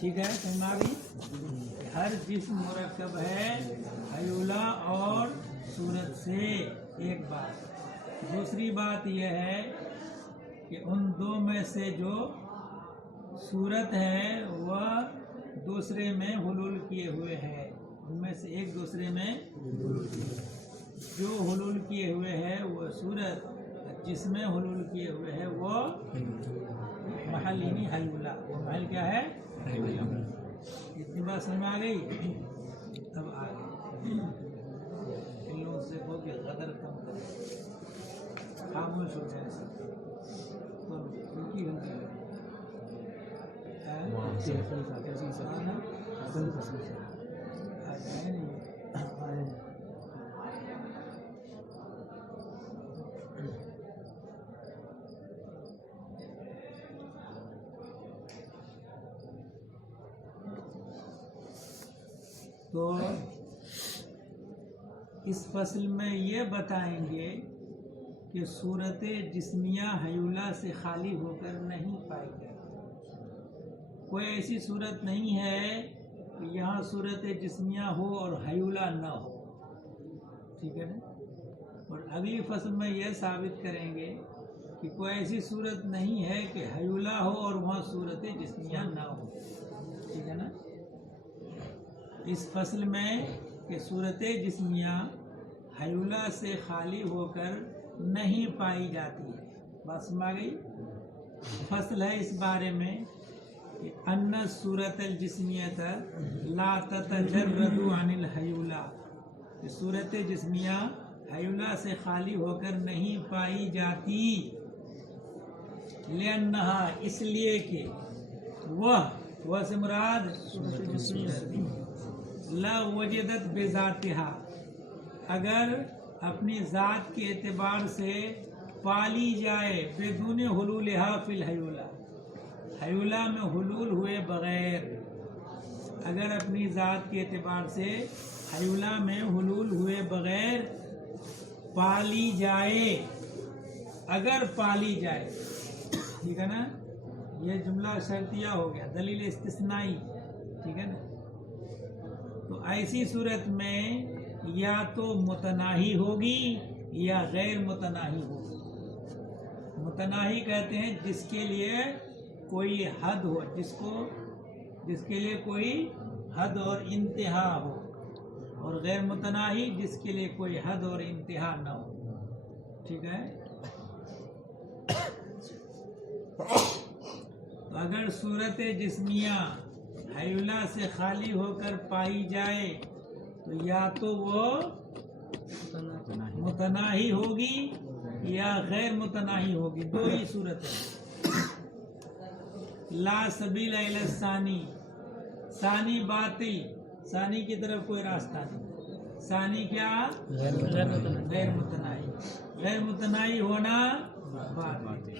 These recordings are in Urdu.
ٹھیک ہے سمجھ آ گئی؟ ہر جسم مرکب ہے حیولہ اور صورت سے، ایک بات۔ دوسری بات یہ ہے کہ ان دو میں سے جو صورت ہے وہ دوسرے میں حلول کیے ہوئے ہے، ان میں سے ایک دوسرے میں جو حلول کیے ہوئے ہے وہ صورت، جس میں حلول کیے ہوئے ہے وہ محل یعنی حیولہ۔ وہ محل کیا ہے؟ اتنی بات سمجھ میں آ گئی؟ اب آگے ان لوگوں سے ہو کہ غدر کم کرے، خاموش ہو جائے سب، ان کی غلطی ہے۔ تو اس فصل میں یہ بتائیں گے کہ صورت جسمیہ حیولہ سے خالی ہو کر نہیں پائی جاتی۔ کوئی ایسی صورت نہیں ہے کہ یہاں صورت جسمیہ ہو اور حیولہ نہ ہو، ٹھیک ہے نا؟ اور اگلی فصل میں یہ ثابت کریں گے کہ کوئی ایسی صورت نہیں ہے کہ حیولہ ہو اور وہاں صورت جسمیہ نہ ہو، ٹھیک ہے نا؟ اس فصل میں کہ صورت جسمیہ حیولہ سے خالی ہو کر نہیں پائی جاتی ہے، بات سمجھ آ گئی؟ فصل ہے اس بارے میں کہ ان صورت الجسمیۃ لا تتجرد عن الحیولہ، کہ صورت جسمیہ حیولہ سے خالی ہو کر نہیں پائی جاتی، لأنہا اس لیے کہ وہ سے مراد لا وجدت بذاتها، اگر اپنی ذات کے اعتبار سے پالی جائے بدون حلولها فی الحیولہ، حیولہ میں حلول ہوئے بغیر، اگر اپنی ذات کے اعتبار سے حیولہ میں حلول ہوئے بغیر پالی جائے، اگر پالی جائے، ٹھیک ہے نا؟ یہ جملہ شرطیہ ہو گیا، دلیل استثنائی، ٹھیک ہے نا؟ تو ایسی صورت میں یا تو متناہی ہوگی یا غیر متناہی ہوگی۔ متناہی کہتے ہیں جس کے لیے کوئی حد ہو، جس کے لیے کوئی حد اور انتہا ہو، اور غیر متناہی جس کے لیے کوئی حد اور انتہا نہ ہو، ٹھیک ہے؟ تو اگر صورت جسمیہ حیولہ سے خالی ہو کر پائی جائے تو یا تو وہ متناہی ہوگی یا غیر متناہی ہوگی، دو ہی صورت ہے۔ لا سبیل الی الثانی، ثانی باطل، ثانی کی طرف کوئی راستہ نہیں، ثانی کیا؟ غیر متناہی، غیر متناہی ہونا باطل۔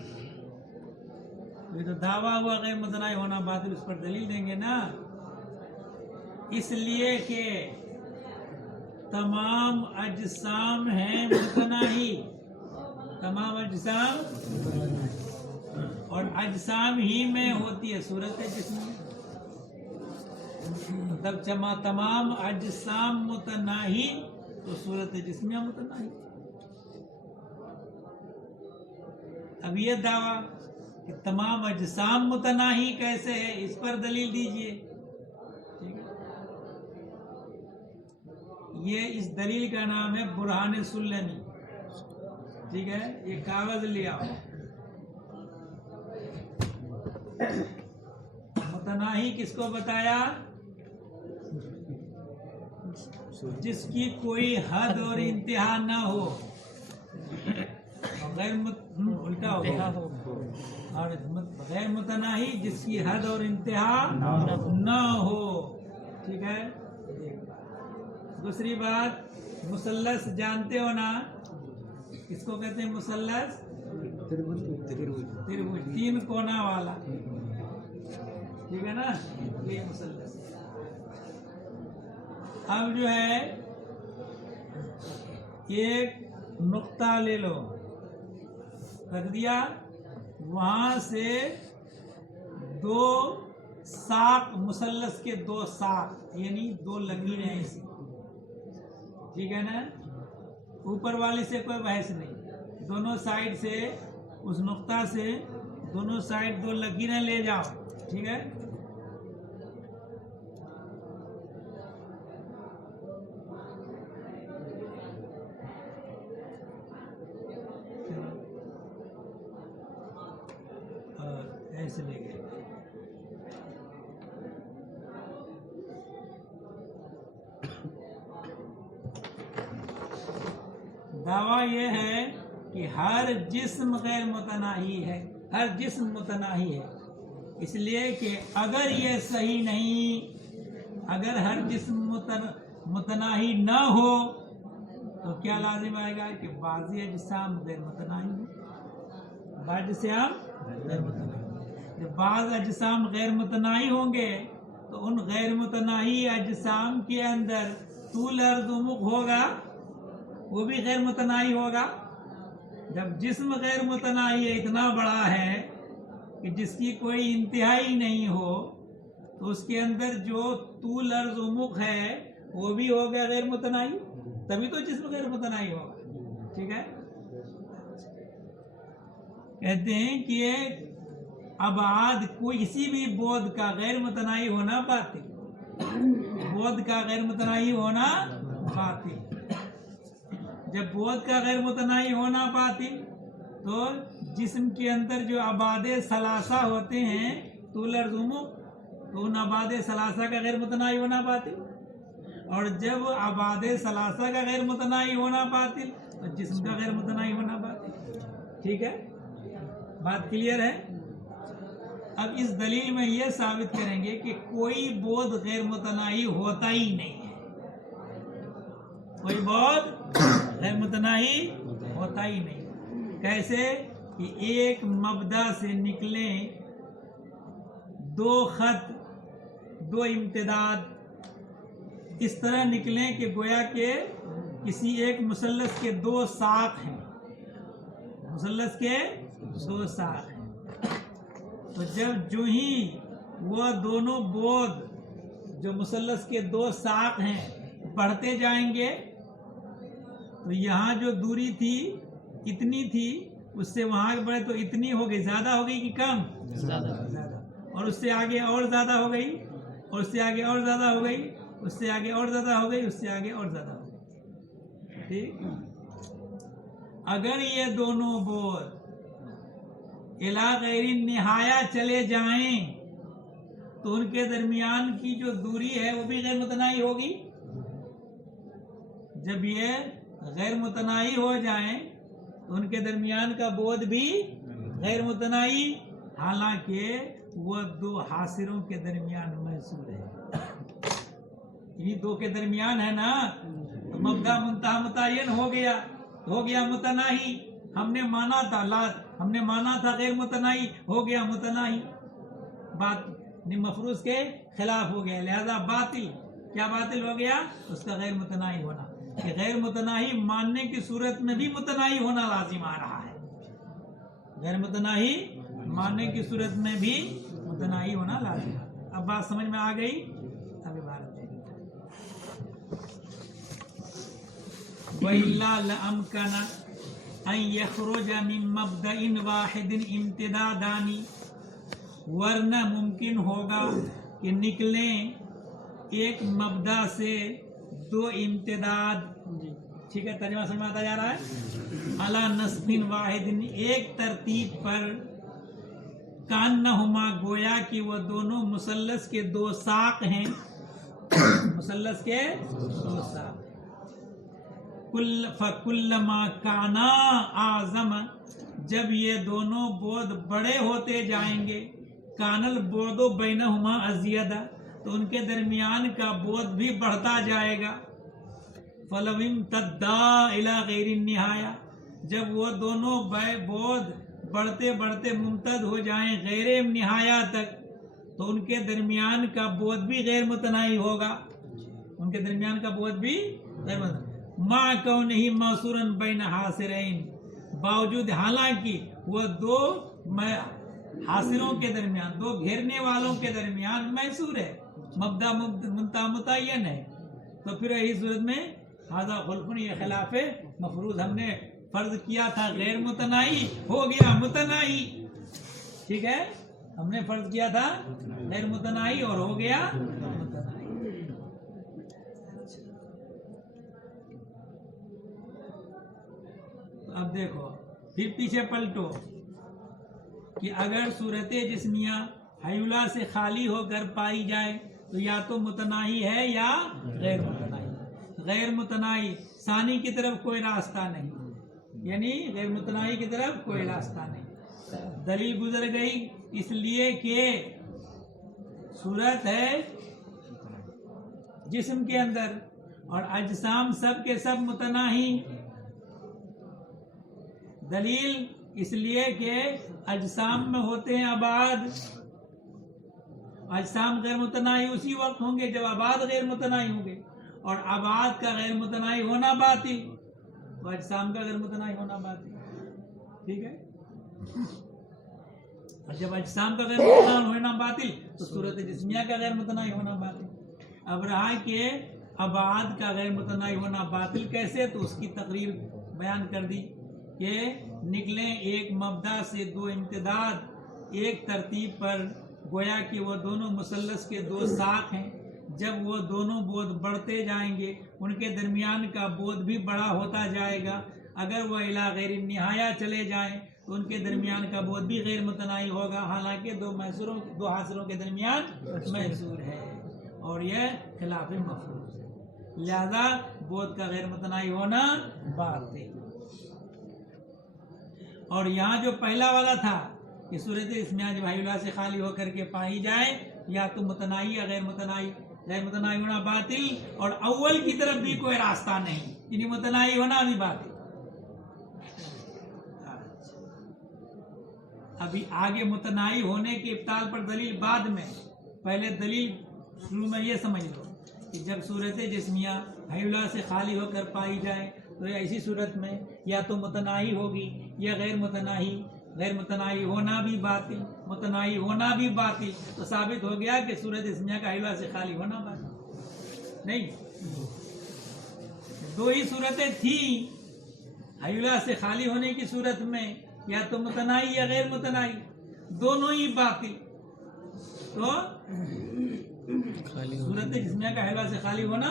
یہ تو دعویٰ ہوا غیر متناہی ہونا باطل، اس پر دلیل دیں گے نا؟ اس لیے کہ تمام اجسام ہیں متناہی، تمام اجسام، اور اجسام ہی میں ہوتی ہے صورت جسمیہ، مطلب تمام اجسام متناہی تو صورت جسمیہ متناہی۔ اب یہ دعویٰ کہ تمام اجسام متناہی کیسے ہے، اس پر دلیل دیجئے، ٹھیک ہے؟ یہ اس دلیل کا نام ہے برہان سلمی، ٹھیک ہے؟ یہ کاغذ لیا ہو۔ متناہی کس کو بتایا؟ جس کی کوئی حد اور انتہا نہ ہو، الٹا ہو، اور غیر متناہی جس کی حد اور انتہا نہ ہو، ٹھیک ہے؟ دوسری بات، مثلث جانتے ہو نا، کس کو کہتے ہیں مثلث؟ تربوج، تین کونا والا، ٹھیک ہے نا؟ یہ مثلث۔ اب جو ہے ایک نقطہ لے لو، رکھ دیا، وہاں سے دو ساق مثلث کے دو ساق یعنی دو لکیریں ہیں اسی، ٹھیک ہے نا، اوپر والے سے کوئی بحث نہیں، دونوں سائڈ سے اس نقطہ سے دونوں سائڈ دو لکیریں لے جاؤ، ٹھیک ہے، اور ایسے لے گئے۔ دعویٰ یہ ہے کہ ہر جسم غیر متناہی ہے، ہر جسم متناہی ہے، اس لیے کہ اگر یہ صحیح نہیں، اگر ہر جسم متناہی نہ ہو تو کیا لازم آئے گا کہ بعضی اجسام غیر متناہی ہوں، بعض اجسام غیر متناہی، جب بعض اجسام غیر متناہی ہوں گے تو ان غیر متناہی اجسام کے اندر طول عرض عمق ہوگا، وہ بھی غیر متناہی ہوگا۔ جب جسم غیر متناہی ہے، اتنا بڑا ہے کہ جس کی کوئی انتہائی نہیں ہو، تو اس کے اندر جو طول عرض عمق ہے وہ بھی ہوگا غیر متناہی، تبھی تو جسم غیر متناہی ہوگا، ٹھیک ہے۔ کہتے ہیں کہ یہ ابعاد کوئی کسی بھی بعد کا غیر متناہی ہونا باطل، بعد کا غیر متناہی ہونا باطل۔ جب بعد کا غیر متناہی ہونا باطل تو جسم کے اندر جو ابعاد ثلاثہ ہوتے ہیں طول عرض عمق، تو ان ابعاد ثلاثہ کا غیر متناہی ہونا باطل، اور جب ابعاد ثلاثہ کا غیر متناہی ہونا باطل تو جسم کا غیر متناہی ہونا باطل، ٹھیک ہے، بات کلیئر ہے۔ اب اس دلیل میں یہ ثابت کریں گے کہ کوئی بعد غیر متناہی ہوتا ہی نہیں ہے، کوئی بعد غیر متناہی ہوتا ہی نہیں۔ کیسے کہ ایک مبدا سے نکلیں دو خط، دو امتداد اس طرح نکلیں کہ گویا کہ کسی ایک مثلث کے دو ساق ہیں، مثلث کے دو ساق ہیں، تو جب جو ہی وہ دونوں بعد جو مثلث کے دو ساق ہیں بڑھتے جائیں گے تو یہاں جو دوری تھی اتنی تھی، اس سے وہاں بڑھے تو اتنی ہو گئی، زیادہ ہو گئی کہ کم؟ زیادہ، اور اس سے آگے اور زیادہ ہو گئی، اور اس سے آگے اور زیادہ ہو گئی، اس سے آگے اور زیادہ ہو گئی، اس سے آگے اور زیادہ ہو گئی، ٹھیک۔ اگر یہ دونوں بعد الی غیر نہایہ چلے جائیں تو ان کے درمیان کی جو دوری ہے وہ بھی غیر متناہی ہوگی۔ جب یہ غیر متناہی ہو جائیں تو ان کے درمیان کا بعد بھی غیر متناہی، حالانکہ وہ دو حاصروں کے درمیان محصور ہے، یہ دو کے درمیان ہے نا، تو مبدا منتہا متعین ہو گیا متناہی، ہم نے مانا تھا غیر متناہی، ہو گیا متناہی، بات مفروض کے خلاف ہو گیا، لہذا باطل، کیا باطل ہو گیا؟ اس کا غیر متناہی ہونا، کہ غیر متناہی ماننے کی صورت میں بھی متناہی ہونا لازم آ رہا ہے، غیر متناہی ماننے کی صورت میں بھی متناہی ہونا لازم ہے۔ اب بات سمجھ میں آ گئی؟ اب عبارت وَإِلَّا لَأَمْكَنَ أَن يَخْرُجَ مِن مَبْدَئٍ وَاحِدٍ امْتِدَادَانِ، ورنہ ممکن ہوگا کہ نکلیں ایک مبدا سے دو امتداد، ٹھیک ہے، ترجمہ سمجھ میں آتا جا رہا ہے، علی نصب واحد، ایک ترتیب پر، کانہما، گویا کہ وہ دونوں مثلث کے دو ساق ہیں، مثلث کے دو ساق، فَكُلَّمَا كَانَا أَعْظَمَ، جب یہ دونوں بعد بڑے ہوتے جائیں گے، کان البعد بینہما ازید، تو ان کے درمیان کا بعد بھی بڑھتا جائے گا، فَلَوْ امْتَدَّا إِلَى غَيْرِ النِّہَایَةِ، جب وہ دونوں بعد بڑھتے بڑھتے ممتد ہو جائیں غیر نہایہ تک، تو ان کے درمیان کا بعد بھی غیر متناہی ہوگا، ان کے درمیان کا بعد بھی غیر متناہی، مع کونہ محصورا بین حاصرین، باوجود حالانکہ وہ دو حاصلوں کے درمیان، دو گھیرنے والوں کے درمیان محصور ہے، مبدا منتہا متعین ہے، تو پھر یہی صورت میں ہذا خلف، یہ خلاف مفروض ہم نے فرض کیا تھا غیر متناہی، ہو گیا متناہی، ٹھیک ہے، ہم نے فرض کیا تھا غیر متناہی اور ہو گیا متناہی۔ اب دیکھو پھر پیچھے پلٹو کہ اگر صورت جسمیہ حیولہ سے خالی ہو کر پائی جائے تو یا تو متناہی ہے یا غیر متناہی۔ غیر متناہی ثانی کی طرف کوئی راستہ نہیں، یعنی غیر متناہی کی طرف کوئی راستہ نہیں۔ دلیل گزر گئی اس لیے کہ صورت ہے جسم کے اندر اور اجسام سب کے سب متناہی۔ دلیل اس لیے کہ اجسام میں ہوتے ہیں ابعاد، اجسام غیر متناہی اسی وقت ہوں گے جب ابعاد غیر متناہی ہوں گے، اور ابعاد کا غیر متناہی ہونا باطل، تو اجسام کا غیر متناہی ہونا باطل، ٹھیک ہے۔ اور جب اجسام کا غیر متناہی ہونا باطل تو صورت جسمیہ کا غیر متناہی ہونا باطل۔ اب رہا کہ ابعاد کا غیر متناہی ہونا باطل کیسے، تو اس کی تقریر بیان کر دی کہ نکلیں ایک مبدا سے دو امتداد ایک ترتیب پر، گویا کہ وہ دونوں مثلث کے دو ساق ہیں، جب وہ دونوں بود بڑھتے جائیں گے ان کے درمیان کا بود بھی بڑا ہوتا جائے گا، اگر وہ الی غیر النہایہ چلے جائیں تو ان کے درمیان کا بود بھی غیر متناہی ہوگا، حالانکہ دو حاصلوں کے درمیان محصور ہے، اور یہ خلاف مفروض ہے، لہذا بود کا غیر متناہی ہونا باطل۔ اور یہاں جو پہلا والا تھا کہ صورت اسمیہ جب حیولہ سے خالی ہو کر کے پائی جائے یا تو متناہی یا غیر متناہی، غیر متناہی ہونا باطل، اور اول کی طرف بھی کوئی راستہ نہیں، یعنی متناہی ہونا بھی باطل۔ ابھی آگے متناہی ہونے کے ابطال پر دلیل بعد میں، پہلے دلیل شروع میں یہ سمجھ لو کہ جب صورت جسمیہ حیولہ سے خالی ہو کر پائی جائے تو ایسی صورت میں یا تو متناہی ہوگی یا غیر متناہی، غیر متناہی ہونا بھی باطل، متناہی ہونا بھی باطل، تو ثابت ہو گیا کہ صورت جسمیہ کا حیولہ سے خالی ہونا باطل نہیں۔ دو ہی صورتیں تھیں حیولہ سے خالی ہونے کی صورت میں، یا تو متناہی یا غیر متناہی، دونوں ہی باطل، تو صورت جسمیہ کا حیولہ سے خالی ہونا۔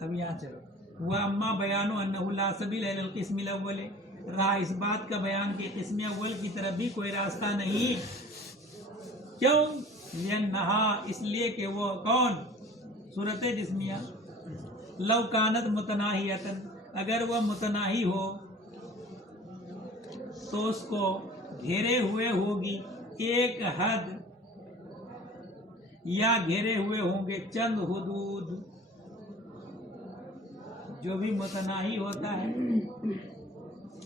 اب یہاں چلو، وَأَمَّا بَيَانُ أَنَّهُ لَا سَبِيلَ إِلَى الْقِسْمِ الْأَوَّلِ، رہا اس بات کا بیان کہ قسم اول کی طرف بھی کوئی راستہ نہیں، کیوں؟ لِأَنَّهَا، اس لیے کہ وہ کون؟ صورت جسمیہ، لو کانت متناہیتاً، اگر وہ متناہی ہو تو اس کو گھیرے ہوئے ہوگی ایک حد، یا گھیرے ہوئے ہوں گے چند حدود۔ جو بھی متناہی ہوتا ہے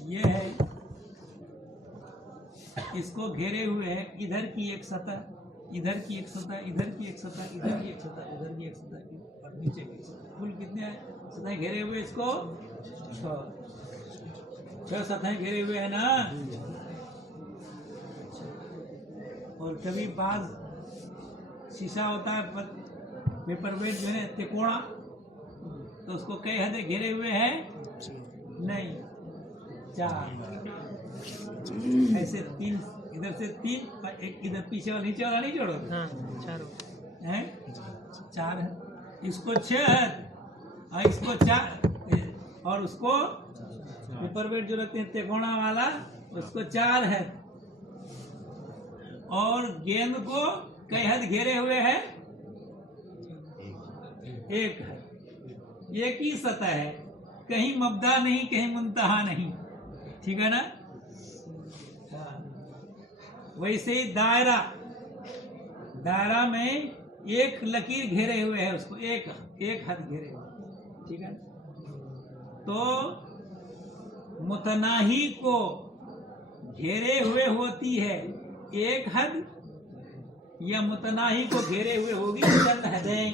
یہ ہے، اس کو گھیرے ہوئے ہے ادھر کی ایک سطح، ادھر کی ایک سطح، ادھر کی ایک سطح، ادھر کی ایک سطح، ادھر کی ایک سطح، اور نیچے کی سطح، کل کتنے ہیں سطحیں گھیرے ہوئے؟ اس کو چھ سطحیں گھیرے ہوئے ہیں نا۔ اور کبھی بعض شیشہ ہوتا ہے پیپر ویٹ جو ہے تکوڑا، تو اس کو کئی حدیں گھیرے ہوئے ہیں؟ نہیں، چار، ایسے تین ادھر سے تین، ایک ادھر پیچھے والا نیچے والا نہیں جوڑو، چار ہے، اس کو چھ ہے، اور اس کو چار، اور اس کو پیپر ویٹ جو رکھتے ہیں تکوڑا والا اس کو چار ہے، اور گیند کو کئی حد گھیرے ہوئے ہے؟ ایک ہے، ایک ہی سطح ہے، کہیں مبدا نہیں کہیں منتہا نہیں، ٹھیک ہے نا۔ ویسے ہی دائرہ، دائرہ میں ایک لکیر گھیرے ہوئے ہے، اس کو ایک حد گھیرے ہوئے، ٹھیک ہے۔ تو متناہی کو گھیرے ہوئے ہوتی ہے ایک حد، یا متناہی کو گھیرے ہوئے ہوگی چند حدیں،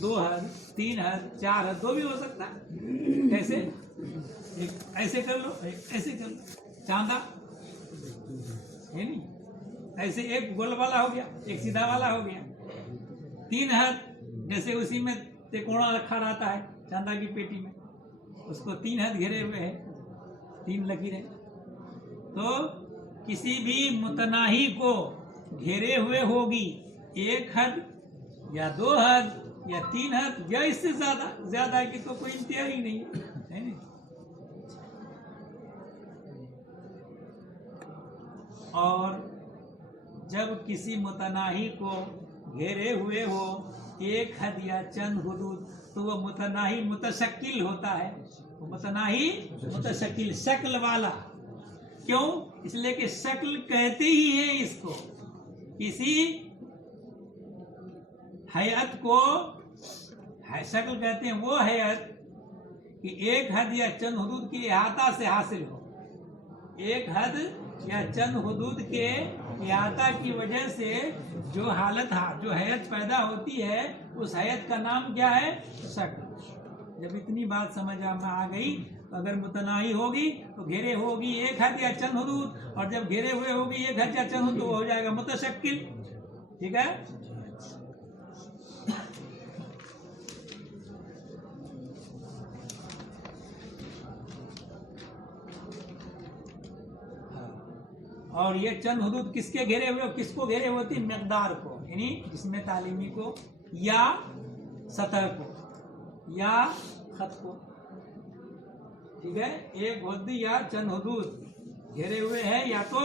دو حد، تین حد، چار حد، دو بھی ہو سکتا ہے۔ کیسے؟ ایک ایسے کر لو، ایک ایسے کر لو، چاندہ ہے نہیں، ایسے ایک گول والا ہو گیا، ایک سیدھا والا ہو گیا. 3 ہاتھ جیسے اسی میں تکونا رکھا رہتا ہے چاندہ کی پیٹی میں، اس کو 3 ہاتھ گھیرے ہوئے ہیں، 3 لکیریں. تو کسی بھی متناہی کو گھیرے ہوئے ہوگی 1 حد یا 2 حد یا 3 حد یا اس سے زیادہ کی تو کوئی انتہا ہی نہیں ہے نا. اور جب کسی متناہی کو گھیرے ہوئے ہو 1 حد یا چند حدود تو وہ متناہی متشکل ہوتا ہے. وہ متناہی متشکل شکل والا. کیوں؟ اس لیے کہ شکل کہتے ہی ہیں اس کو. کسی ہیئت کو شکل کہتے ہیں وہ ہیئت کہ 1 حد یا چند حدود کے احاطہ سے حاصل ہو. 1 حد یا چند حدود کے احاطہ کی وجہ سے جو حالت جو حیت پیدا ہوتی ہے اس حیت کا نام کیا ہے؟ شکل. جب اتنی بات سمجھ میں آ گئی تو اگر متناہی ہوگی تو گھیرے ہوگی 1 حد یا چند حدود، اور جب گھیرے ہوئے ہوگی 1 حد یا چند حدود تو وہ ہو جائے گا متشکل. ٹھیک ہے. اور یہ چند حدود کس کے گھیرے ہوئے، کس کو گھیرے ہوتی؟ مقدار کو، یعنی جسم تعلیمی کو یا سطح کو یا خط کو. ٹھیک ہے. 1 حد یا چند حدود گھیرے ہوئے ہیں یا تو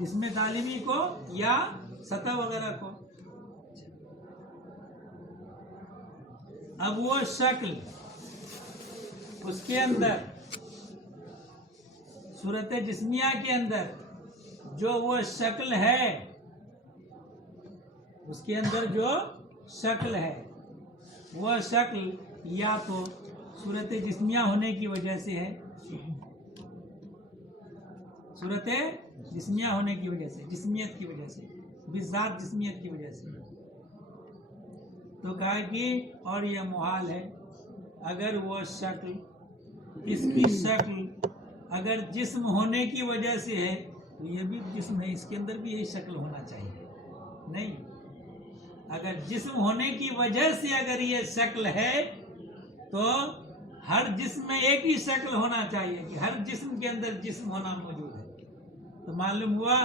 جسم تعلیمی کو یا سطح وغیرہ کو. اب وہ شکل اس کے اندر صورت جسمیہ کے اندر جو وہ شکل ہے، اس کے اندر جو شکل ہے وہ شکل یا تو صورت جسمیہ ہونے کی وجہ سے ہے، صورت جسمیہ ہونے کی وجہ سے، جسمیت کی وجہ سے، بذات جسمیت کی وجہ سے. تو کہا کہ اور یہ محال ہے اگر وہ شکل، اس کی شکل اگر جسم ہونے کی وجہ سے ہے تو یہ بھی جسم ہے، اس کے اندر بھی یہی شکل ہونا چاہیے. نہیں، اگر جسم ہونے کی وجہ سے اگر یہ شکل ہے تو ہر جسم میں ایک ہی شکل ہونا چاہیے کہ ہر جسم کے اندر جسم ہونا موجود ہے. تو معلوم ہوا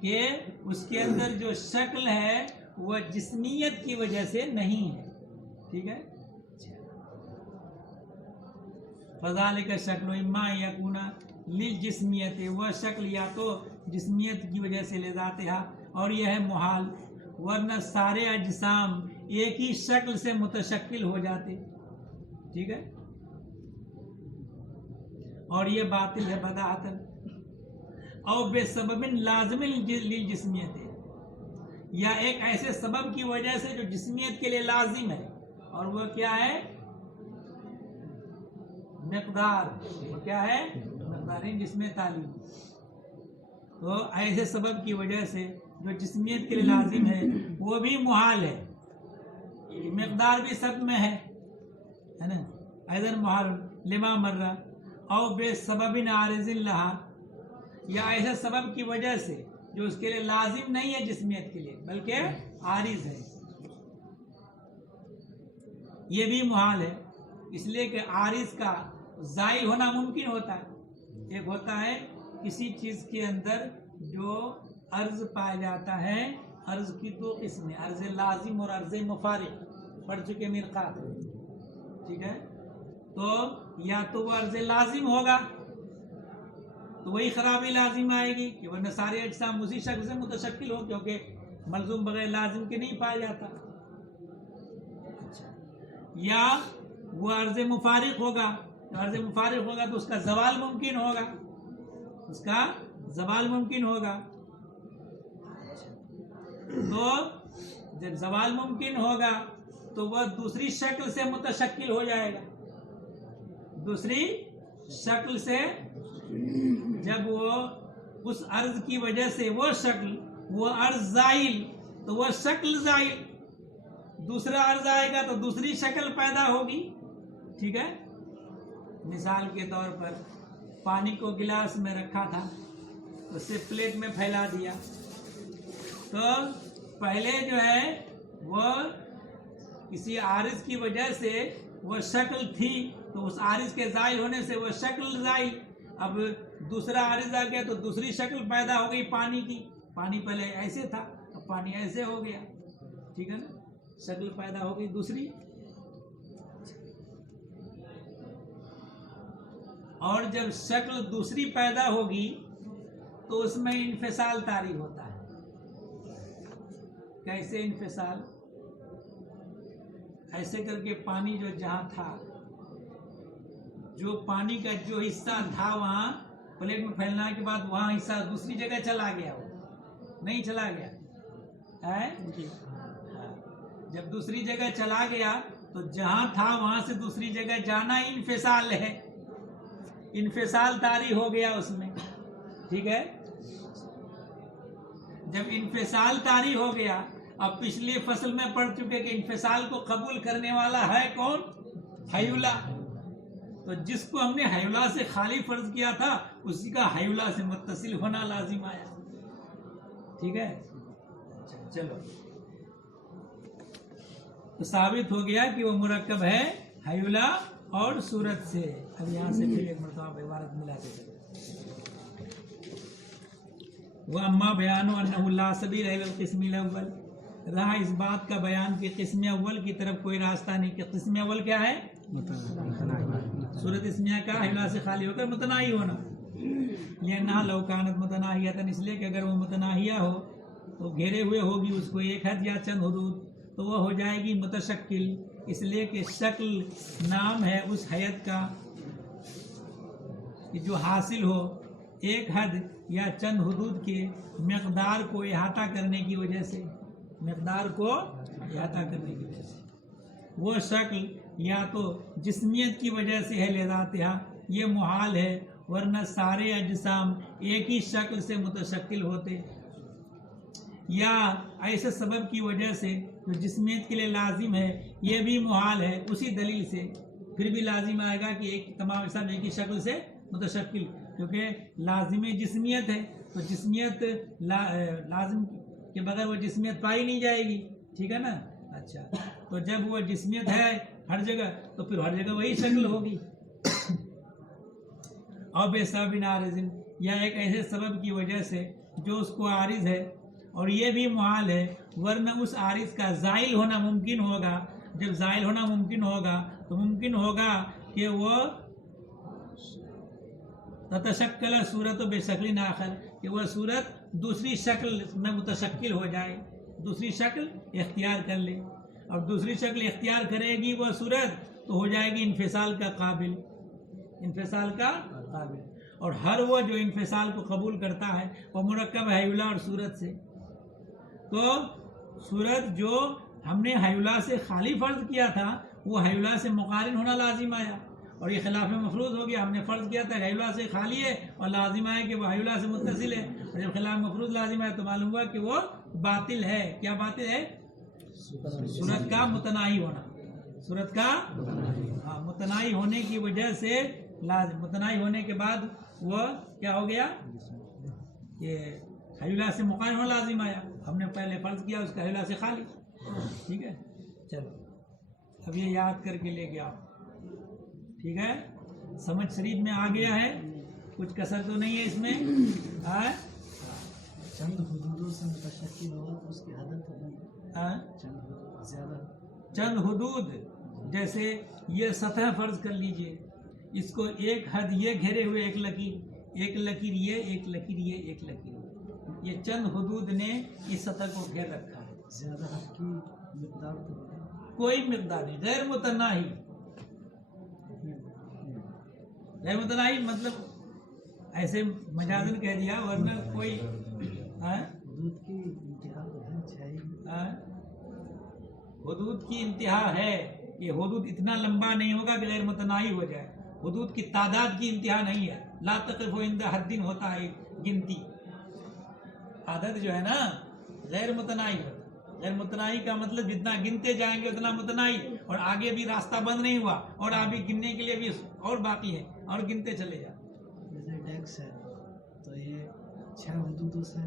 کہ اس کے اندر جو شکل ہے وہ جسمیت کی وجہ سے نہیں ہے. ٹھیک ہے. فذالک شکل اما یکون للجسمیت، وہ شکل یا تو جسمیت کی وجہ سے لذاتھا، اور یہ ہے محال، ورنہ سارے اجسام ایک ہی شکل سے متشکل ہو جاتے. ٹھیک ہے. اور یہ باطل ہے بداہتاً. او بے سبب لازم للجسمیت، یا ایک ایسے سبب کی وجہ سے جو جسمیت کے لیے لازم ہے، اور وہ کیا ہے؟ مقدار. وہ کیا ہے؟ مقدار، جسم تعلیم. تو ایسے سبب کی وجہ سے جو جسمیت کے لیے لازم ہے وہ بھی محال ہے. مقدار بھی سب میں ہے نا. ایذن محال لما مرہ. او بے سبب عارض لہا، یا ایسے سبب کی وجہ سے جو اس کے لیے لازم نہیں ہے جسمیت کے لیے بلکہ عارض ہے، یہ بھی محال ہے. اس لیے کہ عارض کا زائل ہونا ممکن ہوتا ہے. ایک ہوتا ہے کسی چیز کے اندر جو عرض پایا جاتا ہے، عرض کی 2 قسمیں، عرض لازم اور عرض مفارق، پڑھ چکے مرقات. ٹھیک ہے. تو یا تو وہ عرض لازم ہوگا تو وہی خرابی لازم آئے گی کہ ورنہ سارے اجسام اسی شکل سے متشکل ہو، کیونکہ ملزوم بغیر لازم کے نہیں پایا جاتا. یا وہ عرض مفارق ہوگا، عرض مفارق ہوگا تو اس کا زوال ممکن ہوگا، اس کا زوال ممکن ہوگا. تو جب زوال ممکن ہوگا تو وہ دوسری شکل سے متشکل ہو جائے گا. دوسری شکل سے جب وہ اس عرض کی وجہ سے وہ شکل، وہ عرض زائل تو وہ شکل زائل، دوسرا عرض آئے گا تو دوسری شکل پیدا ہوگی. ٹھیک ہے. مثال کے طور پر پانی کو گلاس میں رکھا تھا، اسے پلیٹ میں پھیلا دیا تو پہلے جو ہے وہ کسی عارض کی وجہ سے وہ شکل تھی، تو اس عارض کے زائل ہونے سے وہ شکل زائل، اب دوسرا عارض آ گیا تو دوسری شکل پیدا ہو گئی پانی کی، پانی پہلے ایسے تھا اب پانی ایسے ہو گیا، ٹھیک ہے نا، شکل پیدا ہو گئی دوسری۔ اور جب شکل دوسری پیدا ہوگی تو اس میں انفصال طاری ہوتا ہے۔ کیسے انفصال؟ ایسے کر کے پانی جو جہاں تھا، جو پانی کا جو حصہ تھا وہاں پلیٹ میں پھیلنے کے بعد وہاں حصہ دوسری جگہ چلا گیا، وہ نہیں چلا گیا ہے؟ جب دوسری جگہ چلا گیا تو جہاں تھا وہاں سے دوسری جگہ جانا انفصال ہے، انفصال طاری ہو گیا اس میں، ٹھیک ہے۔ جب انفصال طاری ہو گیا، اب پچھلی فصل میں پڑھ چکے کہ انفصال کو قبول کرنے والا ہے کون؟ حیولہ۔ تو جس کو ہم نے حیولہ سے خالی فرض کیا تھا اسی کا حیولہ سے متصل ہونا لازم آیا، ٹھیک ہے۔ چلو تو ثابت ہو گیا کہ وہ مرکب ہے حیولہ اور صورت سے۔ اب یہاں سے پھر ایک مرتبہ عبارت ملاتے چلو۔ وَأَمَّا بَيَانُ أَنَّهُ لَا سَبِيلَ إِلَى الْقِسْمِ الْأَوَّلِ، رہا اس بات کا بیان کہ قسم اول کی طرف کوئی راستہ نہیں، کہ قسم اول کیا ہے؟ صورت اسمیہ کا حیولہ سے خالی ہو کر متناہی ہونا، لِأَنَّهَا لَوْ كَانَتْ مُتَنَاهِيَةً، اس لیے کہ اگر وہ متناہیہ ہو تو گھیرے ہوئے ہوگی اس کو ایک حد یا چند حدود، تو وہ ہو جائے گی متشکل، اس لیے کہ شکل نام ہے اس حیت کا کہ جو حاصل ہو ایک حد یا چند حدود کے مقدار کو احاطہ کرنے کی وجہ سے، مقدار کو احاطہ کرنے کی وجہ سے، وہ شکل یا تو جسمیت کی وجہ سے ہے لذاتها، یہ محال ہے، ورنہ سارے اجسام ایک ہی شکل سے متشکل ہوتے، یا ایسے سبب کی وجہ سے جو جسمیت کے لیے لازم ہے یہ بھی محال ہے، اسی دلیل سے پھر بھی لازم آئے گا کہ ایک تمام اجسام ایک ہی شکل سے متشکل، کیونکہ لازم جسمیت ہے تو جسمیت لازم کے بغیر وہ جسمیت پائی نہیں جائے گی، ٹھیک ہے نا۔ اچھا، تو جب وہ جسمیت ہے ہر جگہ تو پھر ہر جگہ وہی شکل ہوگی۔ اور بے سبب عارض، یا ایک ایسے سبب کی وجہ سے جو اس کو عارض ہے، اور یہ بھی محال ہے، ورنہ اس عارض کا زائل ہونا ممکن ہوگا۔ جب زائل ہونا ممکن ہوگا تو ممکن ہوگا کہ وہ تتشکل صورت بے شکل آخر، کہ وہ صورت دوسری شکل میں متشکل ہو جائے، دوسری شکل اختیار کر لے، اور دوسری شکل اختیار کرے گی وہ صورت تو ہو جائے گی انفصال کا قابل، انفصال کا قابل۔ اور ہر وہ جو انفصال کو قبول کرتا ہے وہ مرکب حیولہ اور صورت سے، تو صورت جو ہم نے حیولہ سے خالی فرض کیا تھا وہ حیولہ سے مقارن ہونا لازم آیا، اور یہ خلاف مفروض ہو گیا۔ ہم نے فرض کیا تھا حیولہ سے خالی ہے اور لازم آیا کہ وہ حیولہ سے متصل ہے، اور جب خلاف مفروض لازم آیا تو معلوم ہوا کہ وہ باطل ہے۔ کیا باطل ہے؟ صورت کا متناہی ہونا، صورت کا متناہی ہونے کی وجہ سے لازم، متناہی ہونے کے بعد وہ کیا ہو گیا کہ حیولہ سے مقارن ہونا لازم آیا، ہم نے پہلے فرض کیا اس کا حیولہ سے خالی، ٹھیک ہے۔ چلو اب یہ یاد کر کے لے کے آؤ، ٹھیک ہے، سمجھ شریف میں آ گیا ہے، کچھ کسر تو نہیں ہے اس میں؟ چند حدودوں سے متشکل ہو تو اس کی حدت زیادہ، چند حدود، جیسے یہ سطح فرض کر لیجئے، اس کو ایک حد یہ گھیرے ہوئے ایک لکیر، ایک لکیر یہ، ایک لکیر یہ، ایک لکیر، یہ چند حدود نے اس سطح کو گھیر رکھا ہے۔ زیادہ حد کی مقدار تو کوئی مقدار نہیں، غیر متناہی، غیر متناہی مطلب ایسے مجازن کہہ دیا، ورنہ کوئی حدود کی انتہا ہے، حدود کی انتہا ہے، یہ حدود اتنا لمبا نہیں ہوگا کہ غیر متناہی ہو جائے، حدود کی تعداد کی انتہا نہیں ہے، لا تقف عند حد ہوتا ہے گنتی، عدد جو ہے نا غیر متناہی ہوتا، غیر متناہی کا مطلب جتنا گنتے جائیں گے اتنا متناہی، اور آگے بھی راستہ بند نہیں ہوا اور ابھی گننے کے لیے بھی اور باقی ہے، اور گنتے چلے جائیں۔ جیسے ٹیکس ہے تو یہ 6 حدودوں سے